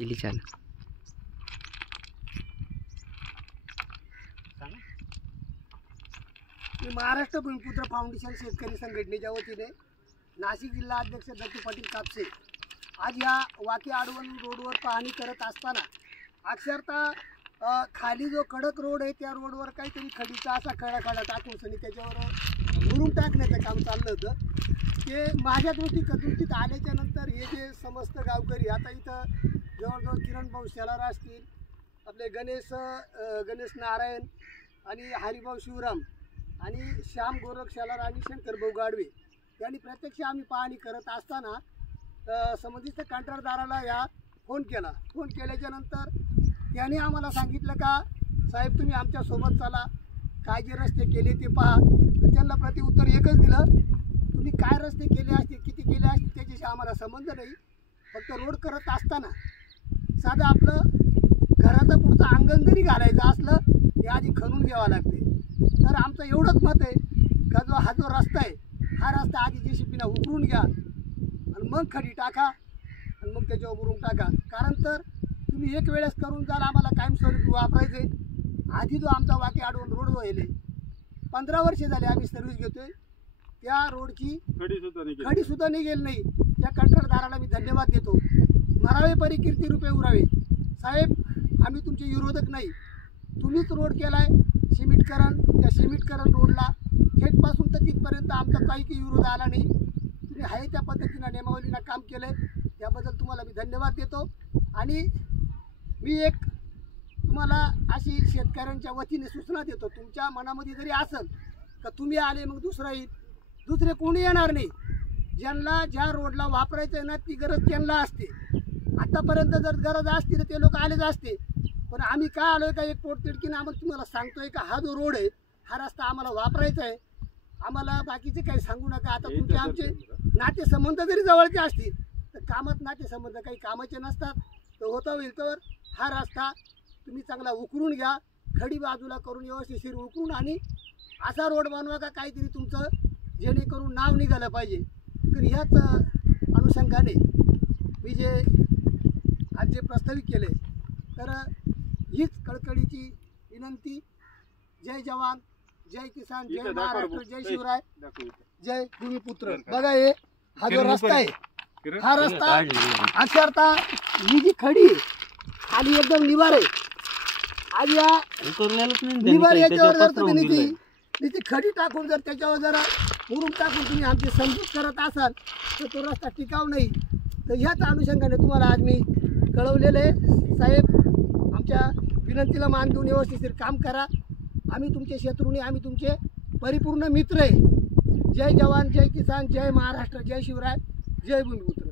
केली चाल मी महाराष्ट्र भूमिपुत्र फाउंडेशन शेतकरी संघटनेच्या वतीने नाशिक जिल्हा अध्यक्ष दत्तू पाटील कापसे आज या वाकी आडवण रोडवर पाहणी करत असताना अक्षरशः खाली जो कडक रोड आहे त्या रोडवर काहीतरी खडीचा असा खडा टाकून सनी त्याच्यावर मुरुम टाकण्याचं काम चाललं होतं. ते माझ्या दृष्टीत आल्याच्या नंतर हे जे समस्त गावकरी आता इथं जवळजवळ किरण भाऊ शेलार असतील, आपले गणेश नारायण आणि हरिभाऊ शिवराम आणि श्याम गोरख शेलार आणि शंकर भाऊ गाडवे यांनी प्रत्यक्ष आम्ही पाहणी करत असताना संबंधित कंत्राटदाराला या फोन केल्याच्या नंतर त्यांनी आम्हाला सांगितलं का साहेब तुम्ही आमच्यासोबत चला, काय जे रस्ते केले ते पहा. तर त्यांना प्रतिउत्तर एकच दिलं, तुम्ही काय रस्ते केले असते किती केले असते त्याच्याशी आम्हाला संबंध नाही, फक्त रोड करत असताना साधं आपलं घराचं पुढचं अंगण जरी घालायचं असलं ते आधी खणून घ्यावं लागते. तर आमचं एवढंच मत आहे का हा जो रस्ता आहे हा रस्ता आधी JCBनं उकरून घ्या आणि मग खडी टाका आणि मग त्याच्यावर मुरुम टाका. कारण तर तुम्ही एक वेळेस करून जाल आम्हाला कायमस्वरूपी वापरायचे. आधी जो आमचा वाकी आडवण रोड व्हायले 15 वर्षे झाले आम्ही सर्व्हिस घेतोय, त्या रोडची खडीसुद्धा निघेल नाही. त्या कंत्राटदाराला मी धन्यवाद देतो. मरावे परी कीर्ती रुपये उरावे. साहेब आम्ही तुमचे विरोधक नाही, तुम्हीच रोड केलाय सिमेंटकरण. त्या सिमेंटकरण रोडला थेटपासून तर तिथपर्यंत आमचा काही विरोध आला नाही. तुम्ही आहे त्या पद्धतीनं नियमावलीनं काम केलं आहे, त्याबद्दल तुम्हाला मी धन्यवाद देतो. आणि मी एक तुम्हाला अशी शेतकऱ्यांच्या वतीने सूचना देतो, तुमच्या मनामध्ये जरी असेल का तुम्ही आले मग दुसरा येईल, दुसरे कोणी येणार नाही. ज्यांना ज्या रोडला वापरायचं आहे ना ती गरज त्यांना असते. आतापर्यंत जर गरज असती तर ते लोक आलेच असते. पण आम्ही काय आलोय का एक पोटतिडकीनं आम्हाला तुम्हाला सांगतोय का हा जो रोड आहे हा रस्ता आम्हाला वापरायचा आहे, आम्हाला बाकीचे काही सांगू नका. आता तुमचे आमचे नातेसंबंध जरी जवळचे असतील तर कामात नातेसंबंध काही कामाचे नसतात. तर होता होईल तर हा रस्ता तुम्ही चांगला उकरून घ्या, खडी बाजूला करून व्यवस्थिशीर उकरून आणि असा रोड बनवा का काहीतरी तुमचं जेणेकरून नाव निघालं पाहिजे. तर ह्याच अनुषंगाने मी जे आज जे प्रस्तावित केले तर हीच कळकळीची विनंती. जय जवान, जय किसान, जय महाराष्ट्र, जय शिवराय, जय भूमिपुत्र. बघा हे हा जो रस्ता आहे हा रस्ता अक्षरशः ही जी खडी आहे खाली एकदम निवार आहे. आज या निवार याच्यावर जर तुम्ही ती खडी टाकून जर त्याच्यावर जरा मुरुम टाकून तुम्ही आमची समजूत करत असाल तर तो रस्ता टिकाव नाही. तर ह्याच अनुषंगाने तुम्हाला आज मी कळवलेले. साहेब आमच्या विनंतीला मान देऊन व्यवस्थित काम करा. आम्ही तुमचे शत्रू नाही, आम्ही तुमचे परिपूर्ण मित्र आहे. जय जवान, जय किसान, जय महाराष्ट्र, जय शिवराय, जय भूमिपुत्र.